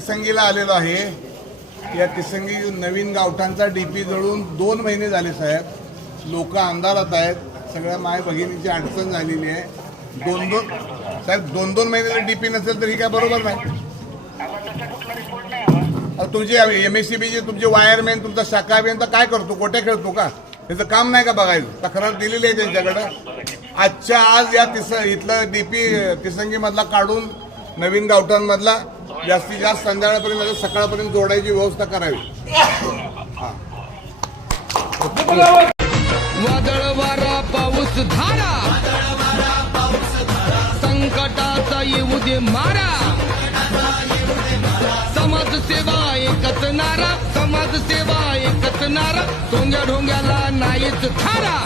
तिसंगीला आलेलो आहे. या तिसंगी नवीन गावठांचा डीपी जळून 2 महिने झाले साहेब. लोक अंधारात आहेत. सगळ्या माय भगिनीची अडचण झालेली आहे. दोन महिन्याचा डीपी नसेल तर ही काय बरोबर नाही. तुमची MSCBचे तुमचे वायरमॅन तुमचा शाखा अभियंता काय करतो? गोट्या खेळतो का? त्याचं काम नाही का बघायचं? तक्रार दिलेली आहे त्यांच्याकडं. आजच्या आज या इथलं डीपी तिसंगीमधला काढून नवीन गावठांमधला जास्तीत जास्त संध्याकाळपर्यंत सकाळपर्यंत जोडायची व्यवस्था करावी. वादळ वारा पाऊस धारा संकटाचा येऊ दे मारा. समाजसेवा एकच नारा, समाजसेवा एकच नारा. सोंग्या ढोंग्याला नाहीच थारा.